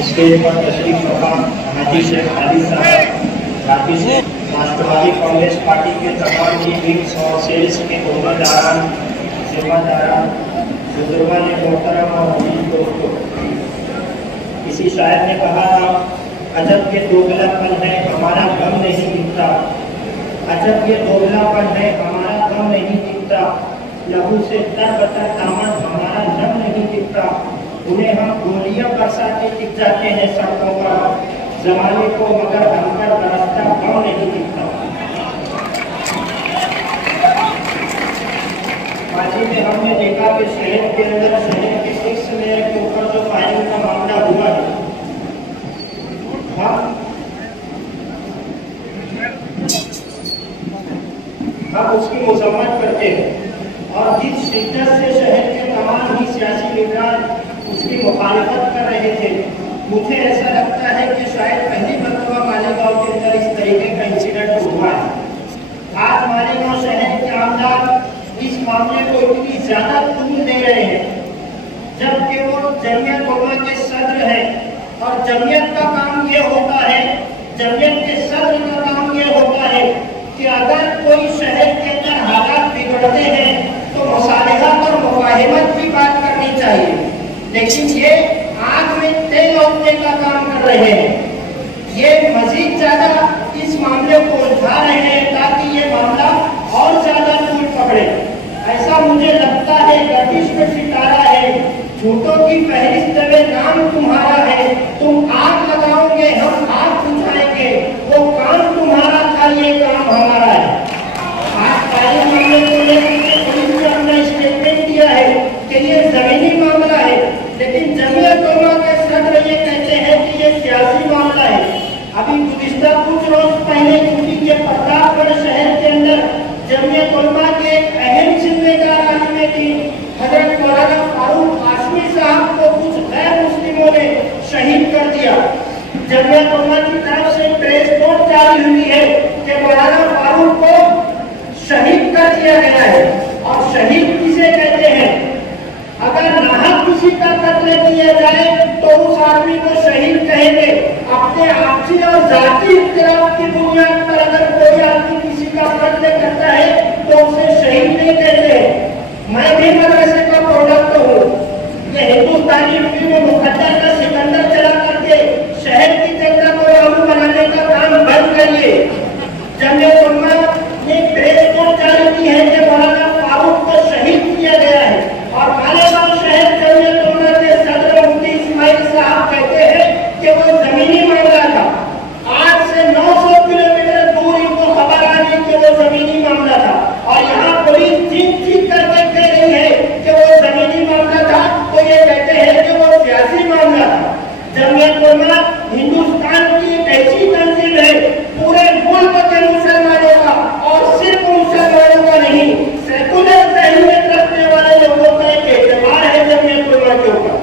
इसके ऊपर तशरीफ रखा हाजी शेख खालिद साहब, बाकी से मार्क्सवादी कांग्रेस पार्टी के तमाम की विंग्स और सेल्स के उम्मीदवार जिम्मेदारान बुजुर्गों ने मोहतरम और अजीज दोस्तों, किसी शायर ने कहा था, अजब ये दोगलापन है हमारा गम नहीं दिखता, अजब ये दोगलापन है हमारा गम नहीं दिखता, लहू से तर बतर दामन हमारा नम नहीं दिखता, उन्हें हम गोलियां बरसाते दिख जाते हैं सड़कों पर, जमाने को मगर हमकर बरसता गम नहीं दिखता। माजी में हमने देखा कि शहर के अंदर शहर के 6 मेयर के ऊपर जो फायरिंग का मामला हुआ है, हम उसकी मजम्मत करते हैं और जिस शिद्दत से शहर के तमाम ही सियासी लीडरान उसकी मुखालफत कर रहे थे, मुझे ऐसा लगता है कि शायद पहली मरतबा मालेगांव के अंदर इस तरीके का इंसिडेंट हुआ है। आज मालेगांव शहर के आमदार इस मामले को इतनी ज्यादा तूल दे रहे हैं, जबकि वो जमीयत उलमा के सदर है और जमीयत का काम ये होता है, जमीयत के सदर का काम ये होता है कि अगर कोई शहर के अंदर हालात बिगड़ते हैं तो मुसालहत और मुफाहिमत की बात करनी चाहिए, लेकिन ये आग में तेल ओतने का काम कर रहे हैं। ये मजीद ज्यादा इस मामले को उलझा रहे हैं ताकि ये मामला और ज्यादा तूल पकड़े। ऐसा मुझे लगता है गर्दिश में सितारा है, झूठों की फहरिस्त में नाम तुम्हारा है, तुम आग लगाओगे हम आग बुझाएंगे, वो काम तुम्हारा था ये काम हमारा है। आज पहले मामले को लेकर पुलिस ने अपना स्टेटमेंट दिया है कि ये जमीनी मामला है, लेकिन जमीयत उलमा के सदर ये कहते हैं कि ये सियासी मामला है। अभी गुज़िश्ता कुछ रोज पहले यूपी के प्रतापगढ़ शहर के अंदर जमीयत उलमा के एक अहम जिम्मेदार आलिम दीन हजरत मौलाना फारूक हाशमी साहब को कुछ गैर मुस्लिमों ने शहीद कर दिया। जमीयत उलमा की तरफ से प्रेस नोट जारी हुई है कि मौलाना फारूक को शहीद कर दिया गया है। और शहीद किसे कहते हैं? अगर नाहक किसी का कत्ल किया जाए तो उस आदमी को शहीद कहेंगे। अपने आपसी और जाती इख्तिलाफ की बुनियाद पर अगर कोई आदमी किसी का कत्ल करता है तो उसे शहीद नहीं कहते। मैं भी मदरसे का प्रोडक्ट हूँ। ये हिंदुस्तानी फिल्म मुकद्दर का सिकंदर चला करके शहर की जनता को रामू बनाने का काम बंद करिए। जमीयत उलमा ने प्रेस नोट जारी की है कि मौलाना फारूक को शहीद किया गया है और मालेगांव शहर जमीयत उलमा के सदर मुफ्ती इस्माइल साहब कहते हैं कि वो जमीनी मामला था। आज से 900 किलोमीटर दूर इनको खबर आ गई कि वो जमीनी मामला था और यहाँ पुलिस चीख करके कह रही है कि वो जमीनी मामला था, तो ये कहते हैं कि वो सियासी मामला था। जमीयत उलमा हिंदुस्तान की एक ऐसी तंजीम है पूरे मुल्क के मुसलमानों का और सिर्फ मुसलमानों का नहीं, सेकुलर ज़हनियत रखने वाले लोगों का एक एतबार है जमीयत उलमा के ऊपर।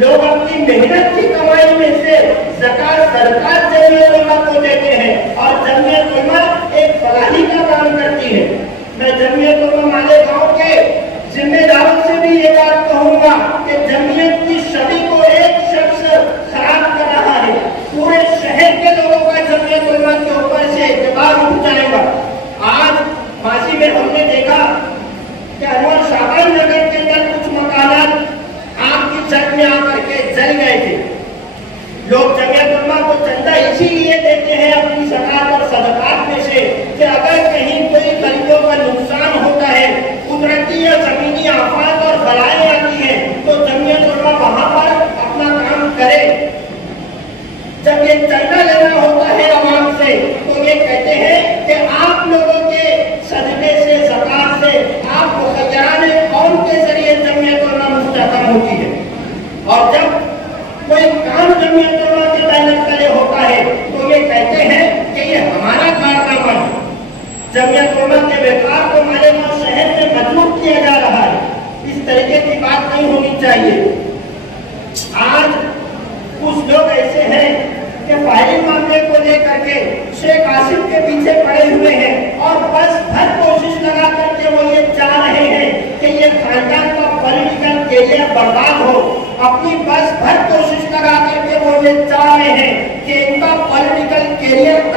लोग अपनी मेहनत की कमाई में से ज़कात सरकार जमीयत उलमा को देते हैं और जमीयत उलमा एक फलाही का काम करती है। मैं जमीयत उलमा मालेगांव के जिम्मेदारों से भी ये बात कहूंगा कि जमीयत की छवि को एक शख्स खराब कर रहा है, पूरे शहर के लोगों का जमीयत उलमा के ऊपर से एतबार उठ जाएगा। आज माजी में हमने देखा कि अनवर शाबान नगर के अंदर कुछ मकानात आग की जंग में आकर के जल गए थे। लोग जमीयत उलमा को चंदा इसीलिए देते हैं अपनी ज़कात और सदकात में से कि अगर कहीं कोई गरीबों का नुकसान होता है, कुदरती या जमीनी आफत और बलाएं आती है, तो जमीयत उलमा वहां पर अपना काम करे। जब ये चंदा लेना होता है आवाम से तो ये कहते हैं कि आप लोगों के सदके से ज़कात से आप मुखय्यारान कौम के जरिए जमीयत उलमा मुस्तहकम होती है। और जब कोई काम जमीयत उलमा के बैनर तले होता है तो ये कहते हैं कि ये हमारा कारनामा है। जमीयत उलमा के व्यापार को मालेगांव शहर में मजबूत किया जा रहा है। इस तरीके की बात नहीं होनी चाहिए। आज कुछ लोग ऐसे हैं कि फायरिंग मामले को लेकर के शेख आसिफ के पीछे पड़े हुए हैं और बस भर कोशिश लगा करके वो ये चाह रहे हैं कि ये खानदान का पॉलिटिकल कैरियर बर्बाद हो। अपनी बस भर कोशिश लगा करके वो ये चाह रहे हैं कि इनका पॉलिटिकल कैरियर